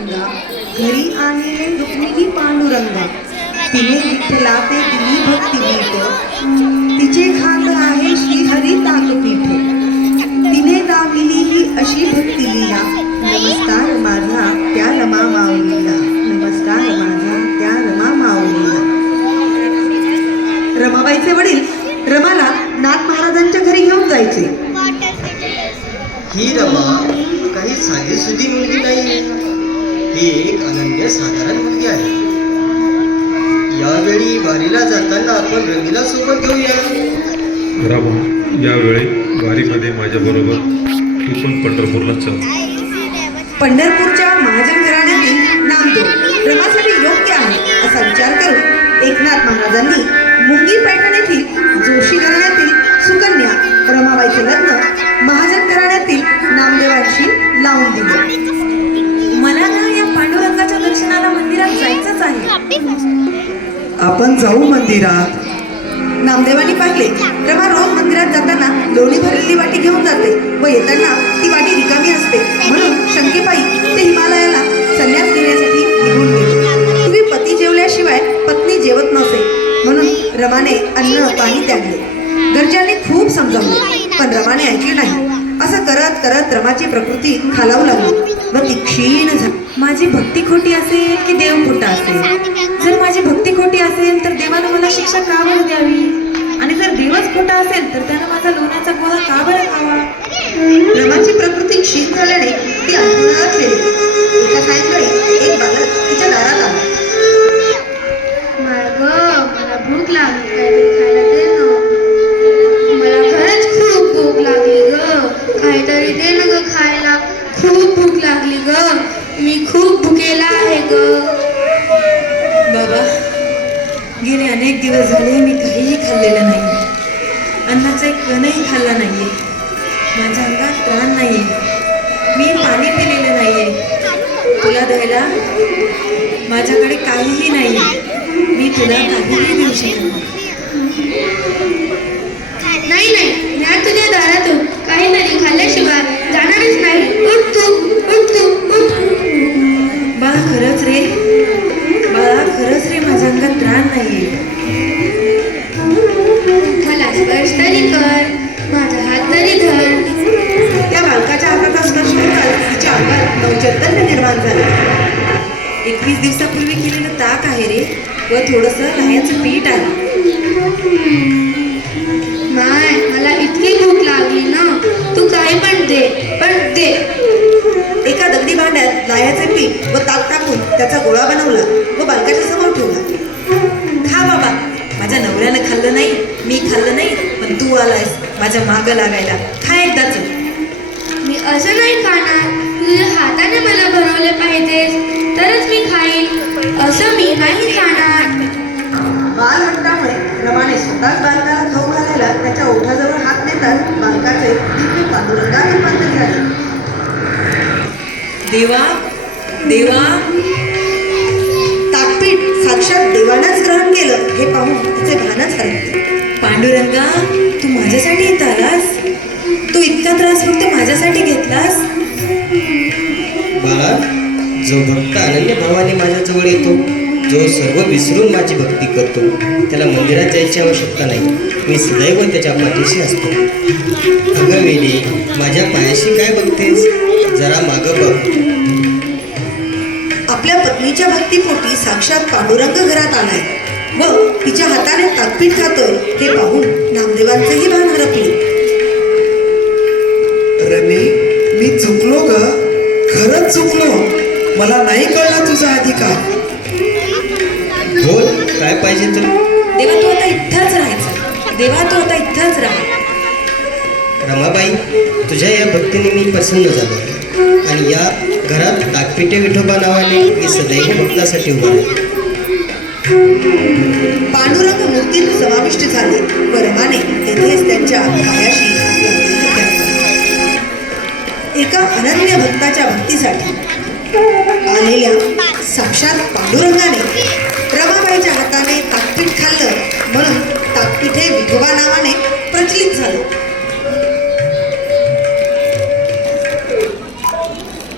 रंगा, घरी आणले रुक्मिणी पांडुरंगा. तिने विठ्ठला ते दिली भक्ती मीठ, तिचे खात आहे श्रीहरी ताकपीठ. तिने दाविली ही अशी भक्ती लीला, नमस्कार माझा त्या रमा माऊलीला, नमस्कार माझा त्या रमा माऊलीला. रमाबाईचे वडील रमाला नाथ महाराजांच्या घरी घेऊन जायचे. ही रमा काही साधी सुधी मुलगी नाही, ही एक अनन्य साधारण मुलगी आहे. यावेळी वारीला जाताना आपण रमीला सोबत घेऊया. रमा, यावेळी वारीमध्ये माझ्या बरोबर तू पण पंढरपूरला चल. पंढरपूरच्या महाजन घराण्यातील नामदेव रमासाठी योग्य आहे असा विचार करून एकनाथ महाराजांनी मुंगी पैठण येथील जोशी घराण्यातील सुकन्या रमाबाईचे लग्न महाजन घराण्यातील नामदेवांशी लावून दिले. मला ना या पांडुरंगाच्या दर्शनाला मंदिरात जायचंच आहे. आपण जाऊ मंदिरात. नामदेवांनी पाहिले रमा रोज मंदिरात जाताना लोणी भरलेली वाटी घेऊन जाते व येताना ती वाटी रिकामी असते. म्हणून शंकेपायी ते हिमालयाला संन्यास घेण्यासाठी निघून गेले. तुम्ही पती जेवल्याशिवाय पत्नी जेवत नसे म्हणून रमाने अन्न पाणी त्यागले. घरच्यांनी खूप समजावले पण रमाने ऐकले नाही. असं करत करत रमाची प्रकृती खालावू लागली व ती क्षीण झाली. माझी भक्ती खोटी असेल की देव खोटा असेल? जर माझी भक्ती खोटी असेल तर देवानं मला शिक्षा का बरं द्यावी, आणि जर देवच खोटा असेल तर त्यानं माझा लोण्याचा गोळा का बरं खावा? रमाची प्रकृती क्षीण झाल्याने ती अंथरुणात गेली. एका सायंकाळी एक बालक तिच्या दारात आला. मला भूक लागली, काहीतरी खायला दे ना. मला खरंच खूप भूक लागली ग, काहीतरी दे ना ग खायला. खूप भूक लागली ग, मी खूप भुकेला आहे ग. बाबा, गेले अनेक दिवस झाले मी काहीही खाल्लेलं नाही. अन्नाचा एक कणही खाल्ला नाहीये. माझ्या अंगात त्राण नाहीये. मी पाणी पिलेलं नाहीये. तुला द्यायला माझ्याकडे काहीही नाहीये. मी तुला काहीही देऊ शकत नाही नाही, मी तुझ्या दारातून काहीतरी खाल्ल्याशिवाय जाणारच नाही. उठ तू, उठ तू, उठ. बाळा, खरंच रे बाळा, खरंच रे माझ्या अंगात त्राण नाहीये. मला स्पर्श तरी कर, माझा हात तरी धर. त्या बालकाच्या हाताचा स्पर्श होताच तिच्या अंगात नवचैतन्य निर्माण झाले. 21 दिवसापूर्वी केलेलं ताक आहे रे, व थोडंसं लाह्याचं पीठ आहे. माय, मला इतकी भूक लागली ना, तू काही पण दे, पण दे. एका दगडी भांड्यात लाह्याचे पीठ व ताक टाकून त्याचा गोळा बनवला व बालकाच्या समोर ठेवला. खा बाबा, माझ्या नवऱ्यानं खाल्लं नाही, मी खाल्लं नाही, पण तू आलायस माझ्या मागं लागायला. खा एकदाच. मी असं नाही खाणार, तुझ्या हाताने मला बनवले पाहिजेस तरच मी खाईन. असं मी नाही खाणार. बाल हट्टामुळे रमाने स्वतःच बालकाला खाऊ घालायला त्याच्या ओठाजवळ हात नेतात बालकाचे दिव्य पांडुरंगात रूपांतर झाले. देवा देवा, ताकपीठ साक्षात देवानंच ग्रहण केलं हे पाहून तिचे भानच हरवले. पांडुरंगा, तू माझ्यासाठी इथं आलास? तू इतका त्रास फक्त माझ्यासाठी घेतलास? बाळा, जो भक्त अनन्य भावाने माझ्याजवळ येतो, जो सर्व विसरून माझी भक्ती करतो, त्याला मंदिरात जायची आवश्यकता नाही. मी सदैव त्याच्या पाठीशी असतो. अगं वेली, माझ्या पायाशी काय बघतेस? जरा मागं बघ. आपल्या पत्नीच्या भक्तीपोटी साक्षात पांडुरंग घरात आलाय व तिच्या हाताने ताकपीठ खातोय हे पाहून नामदेवांचेही भान हरपले. रमी, मी चुकलो ग, खरंच चुकलो. मला नाही कळलं तुझा अधिकार. बोल, काय पाहिजे तुला? देवा, तू आता इथंच राहायचं. देवा, तू आता इथंच राहा. रमाबाई, तुझ्या या भक्तीने मी प्रसन्न झालो आणि या घरात ताकपिठे विठोबा नावाने मी सदैव भक्तासाठी उभा आहे. पांडुरंग मूर्तीत समाविष्ट झाले व रमाने तेथेच त्यांच्या पायाशी आपला देह त्याग केला. एका अनन्य भक्ताच्या भक्तीसाठी आलेल्या साक्षात पांडुरंगाने